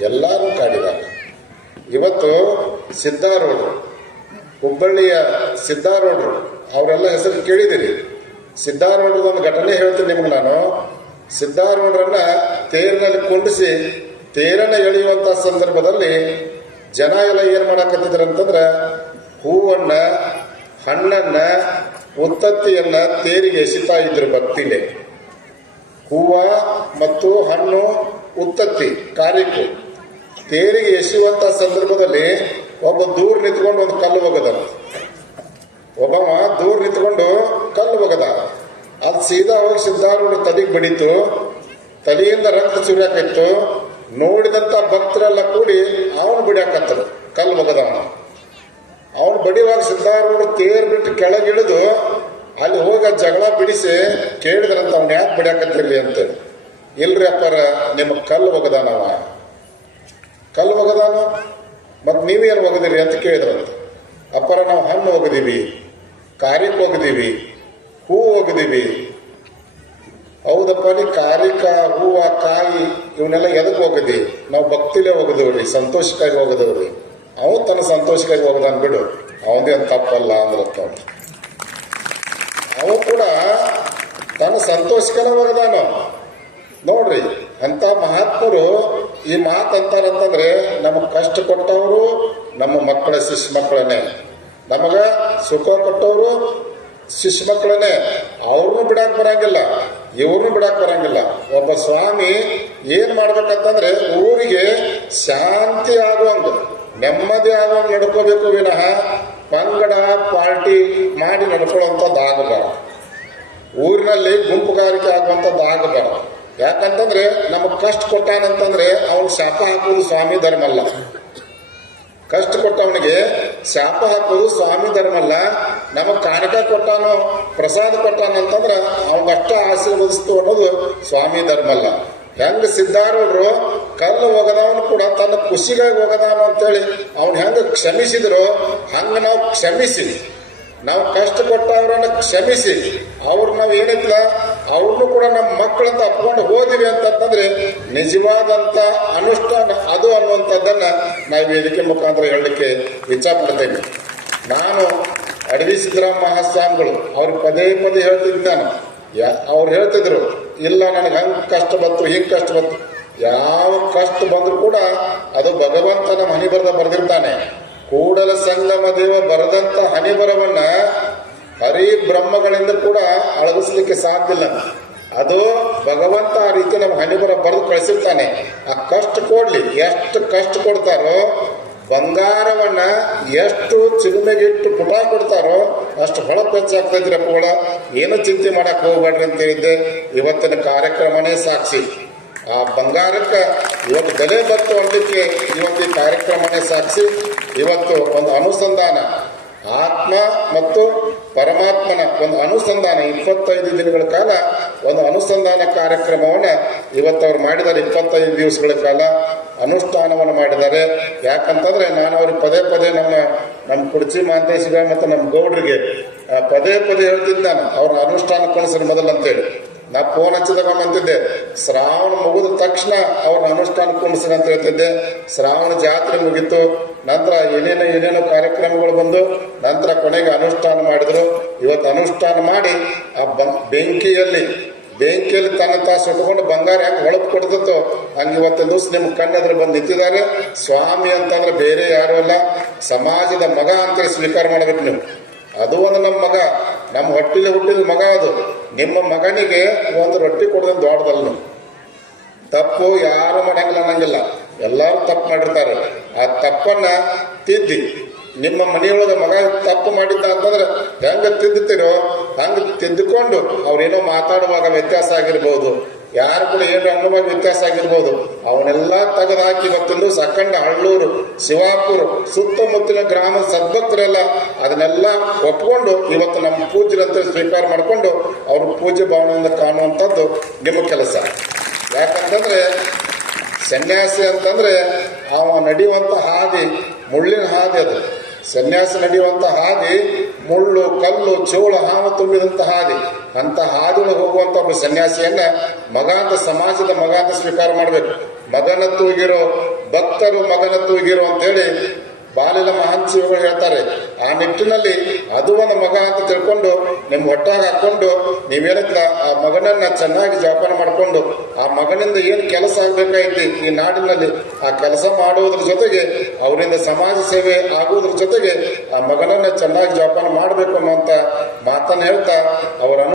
ಎಲ್ಲರೂ ಕಾಡಿದ್ದಾರೆ ಇವತ್ತು ಸಿದ್ಧಾರೂಢರು ಹುಬ್ಬಳ್ಳಿಯ ಸಿದ್ಧಾರೂಢರು ಅವರೆಲ್ಲ ಹೆಸರು ಕೇಳಿದಿರಿ. ಸಿದ್ದಾರೂಢರದ ಒಂದು ಘಟನೆ ಹೇಳ್ತೀನಿ ನಿಮ್ಗೆ ನಾನು. ಸಿದ್ಧಾರೂಢರನ್ನ ತೇರಿನಲ್ಲಿ ಕುಂಡಿಸಿ, ತೇರನ್ನ ಎಳೆಯುವಂತ ಸಂದರ್ಭದಲ್ಲಿ ಜನ ಎಲ್ಲ ಏನು ಮಾಡಾಕತ್ತಿದ್ರು ಅಂತಂದ್ರೆ ಹೂವನ್ನ, ಹಣ್ಣನ್ನ, ಉತ್ತತ್ತಿಯನ್ನ ತೇರಿಗೆ ಎಸಿತಾ ಇದ್ರು ಭಕ್ತಿಲೆ. ಹೂವ ಮತ್ತು ಹಣ್ಣು, ಉತ್ತತ್ತಿ ಕಾರಿಕು ತೇರಿಗೆ ಎಸೆಯುವಂತ ಸಂದರ್ಭದಲ್ಲಿ ಒಬ್ಬ ದೂರ ನಿಂತ್ಕೊಂಡು ಒಂದು ಕಲ್ಲು ಒಗದ. ಒಬ್ಬವ ದೂರ ನಿಂತ್ಕೊಂಡು ಕಲ್ಲು ಒಗದ. ಅದು ಸೀದಾ ಹೋಗಿ ಸಿದ್ಧಾರೂಢ ತಲೆಗೆ ಬಡಿತು. ತಲೆಯಿಂದ ರಕ್ತ ಸುರಿಯಾಕಿತ್ತು ನೋಡಿದಂತ ಭಕ್ತರೆಲ್ಲ ಕೂಡಿ ಅವನು ಬಿಡಿಯಾಕತ್ತರು ಕಲ್ಲು ಒಗದ ಅವನು ಬಡಿಯುವಾಗ ಸಿದ್ಧಾರೂಢ ತೇರ್ ಬಿಟ್ಟು ಕೆಳಗಿಳಿದು ಅಲ್ಲಿ ಹೋಗಿ ಜಗಳ ಬಿಡಿಸಿ ಕೇಳಿದ್ರಂತ, ಅವ್ನು ಯಾಕೆ ಬಿಡ್ಯಾಕತ್ತಿರ್ಲಿ? ಅಂತ. ಇಲ್ರಿ ಅಪ್ಪರ, ನಿಮ್ಮ ಕಲ್ಲು ಒಗದಾನವ ಕಲ್ಲು ಒಗದಾನು? ಮತ್ತೆ ನೀವೇನು ಒಗದಿರಿ ಅಂತ ಕೇಳಿದ್ರಂತ. ಅಪ್ಪರ ನಾವು ಹಣ್ಣು ಒಗದೀವಿ ಕಾರ್ಯಕ್ಕೆ ಒಗದೀವಿ, ಹೂ ಒಗದೀವಿ. ಹೌದಪ್ಪ ನೀ ಕಾರಿಕ, ಹೂವ, ಕಾಯಿ, ಇವನ್ನೆಲ್ಲ ಎದಕ್ಕೆ ಹೋಗದಿ ನಾವು ಭಕ್ತಿಲೇ ಹೋಗದವ್ರಿ ಸಂತೋಷಕ್ಕಾಗಿ ಹೋಗದವ್ರಿ ಅವನು ತನ್ನ ಸಂತೋಷಕ್ಕಾಗಿ ಹೋಗದಾನ್ ಬಿಡು. ಅವನದೇನು ತಪ್ಪಲ್ಲ ಅಂದ್ರೆ ನೋಡಿ ಅವ ಕೂಡ ತನ್ನ ಸಂತೋಷಕ್ಕನ ಹೋಗದಾನ ನೋಡ್ರಿ ಅಂತ ಮಹಾತ್ಮರು ಈ ಮಾತು ಅಂತಾರಂತಂದ್ರೆ ನಮಗ್ ಕಷ್ಟ ಕೊಟ್ಟವರು ನಮ್ಮ ಮಕ್ಕಳ ಶಿಶು ಮಕ್ಕಳನ್ನೇ. ನಮಗ ಸುಖ ಕೊಟ್ಟವರು ಶಿಶು ಮಕ್ಕಳನ್ನೇ. ಅವ್ರನ್ನೂ ಬಿಡಾಕ್ ಬರಂಗಿಲ್ಲ ಇವ್ರನ್ನೂ ಬಿಡಾಕ್ ಬರಂಗಿಲ್ಲ. ಒಬ್ಬ ಸ್ವಾಮಿ ಏನ್ ಮಾಡ್ಬೇಕಂತಂದ್ರೆ ಊರಿಗೆ ಶಾಂತಿ ಆಗುವಂಗ, ನೆಮ್ಮದಿ ಆಗುವಂಗ ನಡ್ಕೋಬೇಕು ವಿನಃ ಪಂಗಡ ಪಾರ್ಟಿ ಮಾಡಿ ನಡ್ಕೊಳ್ಳುವಂಥದ್ದು ಆಗಬಾರ್ದು ಊರಿನಲ್ಲಿ ಗುಂಪುಗಾರಿಕೆ ಆಗುವಂಥದ್ದು ಆಗಬಾರ್ದು ಯಾಕಂತಂದ್ರೆ ನಮಗೆ ಕಷ್ಟ ಕೊಟ್ಟಾನಂತಂದ್ರೆ ಅವನು ಶಾಪ ಹಾಕುವುದು ಸ್ವಾಮಿ ಧರ್ಮ ಅಲ್ಲ. ಕಷ್ಟ ಕೊಟ್ಟವನಿಗೆ ಶಾಪ ಹಾಕುವುದು ಸ್ವಾಮಿ ಧರ್ಮ ಅಲ್ಲ. ನಮಗೆ ಕಾಣಿಕ ಕೊಟ್ಟಾನೋ, ಪ್ರಸಾದ ಕೊಟ್ಟಾನಂತಂದ್ರೆ ಅವನಷ್ಟ ಆಶೀರ್ವದಿಸ್ತು ಅನ್ನೋದು ಸ್ವಾಮಿ ಧರ್ಮ ಅಲ್ಲ. ಹೆಂಗ ಸಿದ್ಧಾರೂಢರು ಕಲ್ಲು ಒಗದವನು ಕೂಡ ತನ್ನ ಖುಷಿಗಾಗಿ ಒಗದಾನು ಅಂತೇಳಿ ಅವ್ನು ಹೆಂಗ ಕ್ಷಮಿಸಿದ್ರು, ಹಂಗ ನಾವು ಕ್ಷಮಿಸಿ. ನಾವು ಕಷ್ಟ ಕೊಟ್ಟವರನ್ನ ಕ್ಷಮಿಸಿ. ಅವ್ರು ನಾವು ಏನಿಲ್ಲ ಅವ್ರನ್ನು ಕೂಡ ನಮ್ಮ ಮಕ್ಕಳಂತ ಅಪ್ಕೊಂಡು ಹೋದಿವಿ ಅಂತಂದ್ರೆ ನಿಜವಾದಂತ ಅನುಷ್ಠಾನ ಅದು ಅನ್ನುವಂಥದ್ದನ್ನ ನಾವು ವೇದಿಕೆ ಮುಖಾಂತರ ಹೇಳಲಿಕ್ಕೆ ಇಚ್ಛಪಡ್ತೇನೆ ನಾನು ಅಡವಿ ಸಿದ್ದರಾಮ ಮಹಾಸ್ವಾಮಿಗಳು, ಅವ್ರಿಗೆ ಪದೇ ಪದೇ ಹೇಳ್ತಿದ್ದಾನೆ ಯಾ, ಅವ್ರು ಹೇಳ್ತಿದ್ರು, ಇಲ್ಲ ನನಗೆ ಹಂಗ್ ಕಷ್ಟ ಬಂತು, ಹಿಂಗ್ ಕಷ್ಟ ಬಂತು. ಯಾವ ಕಷ್ಟ ಬಂದ್ರು ಕೂಡ ಅದು ಭಗವಂತನ ಹನಿ ಬರೆದ ಬರೆದಿರ್ತಾನೆ. ಕೂಡಲ ಸಂಗಮ ದೇವ ಬರೆದಂತ ಹನಿ ಬರವನ್ನ ಹರಿ ಬ್ರಹ್ಮಗಳಿಂದ ಕೂಡ ಅಳಗಿಸ್ಲಿಕ್ಕೆ ಸಾಧ್ಯ ಇಲ್ಲ. ಅದು ಭಗವಂತ ಆ ರೀತಿ ನಮ್ಗೆ ಹಣಿಬರ ಬರೆದು ಕಳಿಸಿರ್ತಾನೆ. ಆ ಕಷ್ಟ ಕೊಡ್ಲಿ, ಎಷ್ಟು ಕಷ್ಟ ಕೊಡ್ತಾರೋ, ಬಂಗಾರವನ್ನ ಎಷ್ಟು ಚಿಲುಮೆಗಿಟ್ಟು ಪುಟ ಕೊಡ್ತಾರೋ, ಅಷ್ಟು ಹೊಳಪು ಹೆಚ್ಚಾಗ್ತೈತಿ ಕೂಡ ಏನು ಚಿಂತೆ ಮಾಡಕ್ ಹೋಗ್ಬೇಡ್ರಿ ಅಂತ ಹೇಳಿದ್ದೆ. ಇವತ್ತಿನ ಕಾರ್ಯಕ್ರಮನೇ ಸಾಕ್ಷಿ. ಆ ಬಂಗಾರಕ್ಕೆ ಇವತ್ತು ಬೆಲೆ ಬತ್ತು ಅನ್ನಲಿಕ್ಕೆ ಇವತ್ತು ಈ ಕಾರ್ಯಕ್ರಮನೇ ಸಾಕ್ಷಿ. ಇವತ್ತು ಒಂದು ಅನುಸಂಧಾನ. ಆತ್ಮ ಮತ್ತು ಪರಮಾತ್ಮನ ಒಂದು ಅನುಸಂಧಾನ, ಇಪ್ಪತ್ತೈದು ದಿನಗಳ ಕಾಲ ಒಂದು ಅನುಸಂಧಾನ ಕಾರ್ಯಕ್ರಮವನ್ನ ಇವತ್ತು ಅವ್ರು ಮಾಡಿದ್ದಾರೆ. ಇಪ್ಪತ್ತೈದು ದಿವಸಗಳ ಕಾಲ ಅನುಷ್ಠಾನವನ್ನು ಮಾಡಿದ್ದಾರೆ. ಯಾಕಂತಂದ್ರೆ ನಾನು ಅವ್ರಿಗೆ ಪದೇ ಪದೇ ನಮ್ಮ ನಮ್ಮ ಕುಡ್ಚಿ ಮಾಂತೇಶ್ವರ ಮತ್ತು ನಮ್ಮ ಗೌಡ್ರಿಗೆ ಪದೇ ಪದೇ ಹೇಳ್ತಿದ್ದೆ ನಾನು, ಅವ್ರ ಮೊದಲು ಅಂತೇಳಿ ನಾ ಫೋನ್ ಹಚ್ಚಿದಾಗ ಅಂತಿದ್ದೆ ಶ್ರಾವಣ ಮುಗಿದ ತಕ್ಷಣ ಅವ್ರನ್ನ ಅನುಷ್ಠಾನ ಕುಣಿಸ್ರಿ ಅಂತ ಹೇಳ್ತಿದ್ದೆ. ಶ್ರಾವಣ ಜಾತ್ರೆ ಮುಗಿತು. ನಂತರ ಏನೇನೋ ಏನೇನೋ ಕಾರ್ಯಕ್ರಮಗಳು ಬಂದು ನಂತರ ಕೊನೆಗೆ ಅನುಷ್ಠಾನ ಮಾಡಿದ್ರು. ಇವತ್ತು ಅನುಷ್ಠಾನ ಮಾಡಿ ಆ ಬೆಂಕಿಯಲ್ಲಿ ಬೆಂಕಿಯಲ್ಲಿ ತನ್ನ ತಾಸು ಸುಟ್ಕೊಂಡು ಬಂಗಾರ ಹೆಂಗೆ ಹೊಳಪ್ ಕೊಡ್ತಿತ್ತು? ಹಂಗೆ ಇವತ್ತು ದಿವಸ ನಿಮ್ ಕಣ್ಣೆದ್ರೆ ಬಂದು ನಿಂತಿದ್ದಾರೆ. ಸ್ವಾಮಿ ಅಂತಂದ್ರೆ ಬೇರೆ ಯಾರು ಅಲ್ಲ ಸಮಾಜದ ಮಗ ಅಂತೇಳಿ ಸ್ವೀಕಾರ ಮಾಡ್ಬೇಕು ನೀವು. ಅದು ಒಂದು ನಮ್ಮ ಮಗ. ನಮ್ಮ ಹೊಟ್ಟಿಲಿ ಹುಟ್ಟಿದ ಮಗ ಅದು. ನಿಮ್ಮ ಮಗನಿಗೆ ಒಂದು ರೊಟ್ಟಿ ಕೊಡೋದು ದೊಡ್ಡದಲ್ಲ ತಪ್ಪು ಯಾರು ಮಾಡಂಗಿಲ್ಲ ಅನ್ನಂಗಿಲ್ಲ. ಎಲ್ಲರೂ ತಪ್ಪು ಮಾಡಿರ್ತಾರೆ. ಆ ತಪ್ಪನ್ನ ತಿದ್ದಿ. ನಿಮ್ಮ ಮನೆಯೊಳಗ ಮಗ ತಪ್ಪು ಮಾಡಿದ್ದ ಅಂತಂದ್ರೆ ಹೆಂಗ ತಿದ್ದುತ್ತೀರೋ ಹಂಗೆ ತಿದ್ದುಕೊಂಡು ಅವ್ರೇನೋ ಮಾತಾಡುವಾಗ ವ್ಯತ್ಯಾಸ ಆಗಿರ್ಬೋದು. ಯಾರು ಕೂಡ ಏನು ಅನ್ನುವಾಗ ವ್ಯತ್ಯಾಸ ಆಗಿರ್ಬೋದು. ಅವನ್ನೆಲ್ಲ ತೆಗೆದು ಹಾಕಿ ಇವತ್ತೊಂದು ಸಕ್ಕಂಡ ಹಳ್ಳೂರು, ಶಿವಾಪುರ, ಸುತ್ತಮುತ್ತಲಿನ ಗ್ರಾಮ ಸದ್ಭಕ್ತರೆಲ್ಲ ಅದನ್ನೆಲ್ಲ ಒಪ್ಕೊಂಡು ಇವತ್ತು ನಮ್ಮ ಪೂಜ್ಯರಂತ ಸ್ವೀಕಾರ ಮಾಡಿಕೊಂಡು ಅವ್ರ ಪೂಜೆ ಭಾವನೆಯಿಂದ ಕಾಣುವಂಥದ್ದು ನಿಮ್ಮ ಕೆಲಸ. ಯಾಕಂತಂದ್ರೆ ಸನ್ಯಾಸಿ ಅಂತಂದ್ರೆ ಅವ ನಡೆಯುವಂತ ಹಾದಿ ಮುಳ್ಳಿನ ಹಾದಿ ಅದು. ಸನ್ಯಾಸಿ ನಡೆಯುವಂತ ಹಾದಿ ಮುಳ್ಳು, ಕಲ್ಲು, ಚೋಳ, ಹಾವು ತುಂಬಿದಂತಹ ಹಾದಿ ಅಂತ ಹಾದಿನ ಹೋಗುವಂತ ಒಬ್ಬ ಸನ್ಯಾಸಿಯನ್ನ ಮಗಾಂತ ಸಮಾಜದ ಮಗಾಂತ ಸ್ವೀಕಾರ ಮಾಡಬೇಕು. ಮಗನ ತೂಗಿರೋ ಭಕ್ತರು ಮಗನ ತೂಗಿರೋ ಅಂತೇಳಿ ಬಾಲಿಲ ಮಹಾಂತಿಗಳು ಹೇಳ್ತಾರೆ, ಆ ನಿಟ್ಟಿನಲ್ಲಿ ಅದು ಒಂದು ಮಗ ಅಂತ ತಿಳ್ಕೊಂಡು ನಿಮ್ ಹೊಟ್ಟಾಗ ಹಾಕೊಂಡು ನೀವೇನಕ್ಕ ಆ ಮಗನನ್ನ ಚೆನ್ನಾಗಿ ಜೋಪಾನ ಮಾಡ್ಕೊಂಡು, ಆ ಮಗನಿಂದ ಏನು ಕೆಲಸ ಆಗ್ಬೇಕಾಯ್ತಿ ಈ ನಾಡಿನಲ್ಲಿ, ಆ ಕೆಲಸ ಮಾಡುವುದ್ರ ಜೊತೆಗೆ, ಅವರಿಂದ ಸಮಾಜ ಸೇವೆ ಆಗುವುದ್ರ ಜೊತೆಗೆ ಆ ಮಗನನ್ನ ಚೆನ್ನಾಗಿ ಜೋಪಾನ ಮಾಡಬೇಕು ಅನ್ನುವಂತ ಮಾತನ್ನ ಹೇಳ್ತಾ ಅವರ